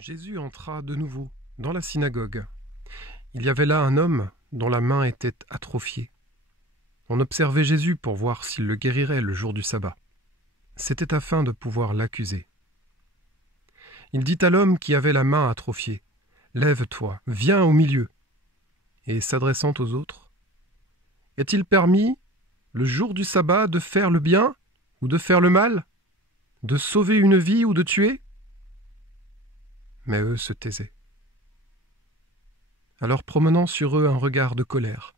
Jésus entra de nouveau dans la synagogue. Il y avait là un homme dont la main était atrophiée. On observait Jésus pour voir s'il le guérirait le jour du sabbat. C'était afin de pouvoir l'accuser. Il dit à l'homme qui avait la main atrophiée, « Lève-toi, viens au milieu. » Et s'adressant aux autres, « Est-il permis, le jour du sabbat, de faire le bien ou de faire le mal, de sauver une vie ou de tuer ?» Mais eux se taisaient. Alors promenant sur eux un regard de colère,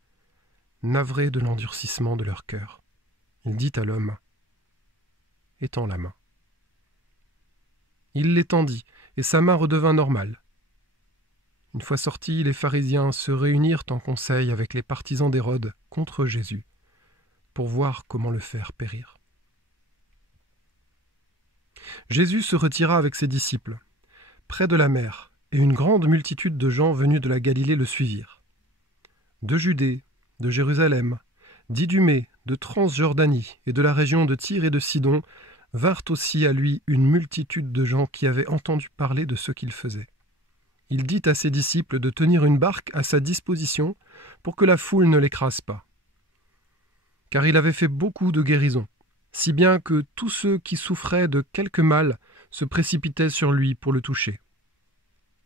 navré de l'endurcissement de leur cœur, il dit à l'homme, « Étends la main. » Il l'étendit, et sa main redevint normale. Une fois sortis, les pharisiens se réunirent en conseil avec les partisans d'Hérode contre Jésus, pour voir comment le faire périr. Jésus se retira avec ses disciples, près de la mer, et une grande multitude de gens venus de la Galilée le suivirent. De Judée, de Jérusalem, d'Idumée, de Transjordanie et de la région de Tyr et de Sidon vinrent aussi à lui une multitude de gens qui avaient entendu parler de ce qu'il faisait. Il dit à ses disciples de tenir une barque à sa disposition pour que la foule ne l'écrase pas. Car il avait fait beaucoup de guérisons, si bien que tous ceux qui souffraient de quelque mal se précipitaient sur lui pour le toucher.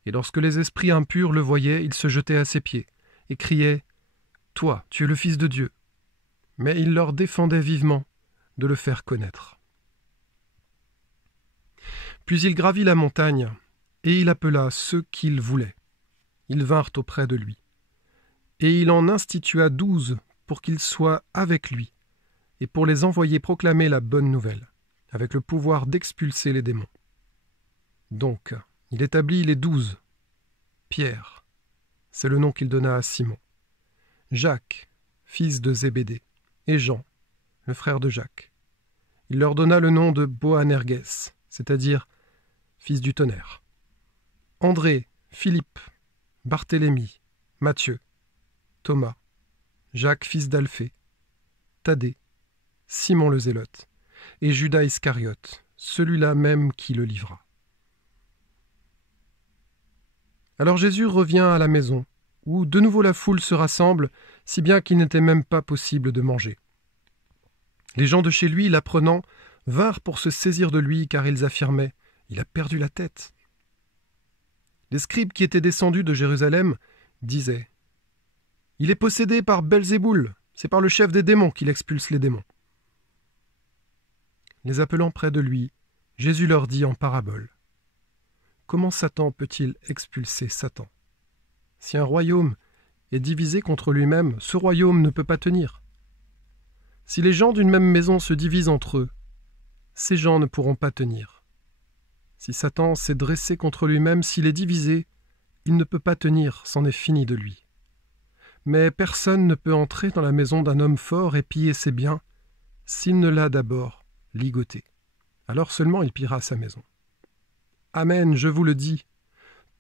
Et lorsque les esprits impurs le voyaient, ils se jetaient à ses pieds et criaient « Toi, tu es le Fils de Dieu !» Mais il leur défendait vivement de le faire connaître. Puis il gravit la montagne, et il appela ceux qu'il voulait. Ils vinrent auprès de lui. Et il en institua 12 pour qu'ils soient avec lui, et pour les envoyer proclamer la bonne nouvelle, avec le pouvoir d'expulser les démons. Donc, il établit les 12. Pierre, c'est le nom qu'il donna à Simon. Jacques, fils de Zébédée, et Jean, le frère de Jacques. Il leur donna le nom de Boanerges, c'est-à-dire fils du tonnerre. André, Philippe, Barthélemy, Matthieu, Thomas, Jacques fils d'Alphée, Thaddée, Simon le Zélote, et Judas Iscariote, celui-là même qui le livra. Alors Jésus revient à la maison, où de nouveau la foule se rassemble, si bien qu'il n'était même pas possible de manger. Les gens de chez lui, l'apprenant, vinrent pour se saisir de lui, car ils affirmaient « Il a perdu la tête ». Les scribes qui étaient descendus de Jérusalem disaient « Il est possédé par Belzéboul, c'est par le chef des démons qu'il expulse les démons. » Les appelant près de lui, Jésus leur dit en parabole « Comment Satan peut-il expulser Satan? Si un royaume est divisé contre lui-même, ce royaume ne peut pas tenir. Si les gens d'une même maison se divisent entre eux, ces gens ne pourront pas tenir. Si Satan s'est dressé contre lui-même, s'il est divisé, il ne peut pas tenir, c'en est fini de lui. Mais personne ne peut entrer dans la maison d'un homme fort et piller ses biens s'il ne l'a d'abord ligoté. Alors seulement il pillera sa maison. Amen, je vous le dis,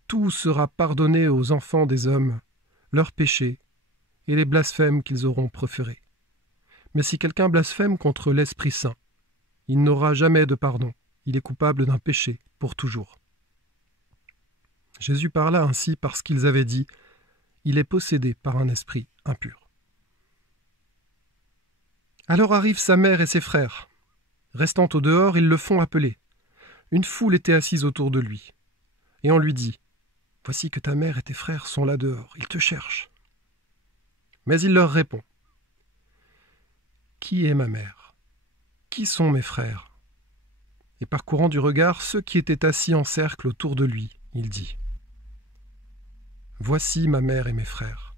tout sera pardonné aux enfants des hommes, leurs péchés et les blasphèmes qu'ils auront proférés. Mais si quelqu'un blasphème contre l'Esprit Saint, il n'aura jamais de pardon, il est coupable d'un péché pour toujours. » Jésus parla ainsi parce qu'ils avaient dit « Il est possédé par un esprit impur. » Alors arrivent sa mère et ses frères. Restant au dehors, ils le font appeler. Une foule était assise autour de lui. Et on lui dit « Voici que ta mère et tes frères sont là dehors, ils te cherchent. » Mais il leur répond « Qui est ma mère? Qui sont mes frères ?» Et parcourant du regard ceux qui étaient assis en cercle autour de lui, il dit « Voici ma mère et mes frères.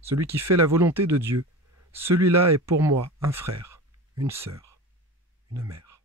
Celui qui fait la volonté de Dieu, celui-là est pour moi un frère, une sœur, une mère. »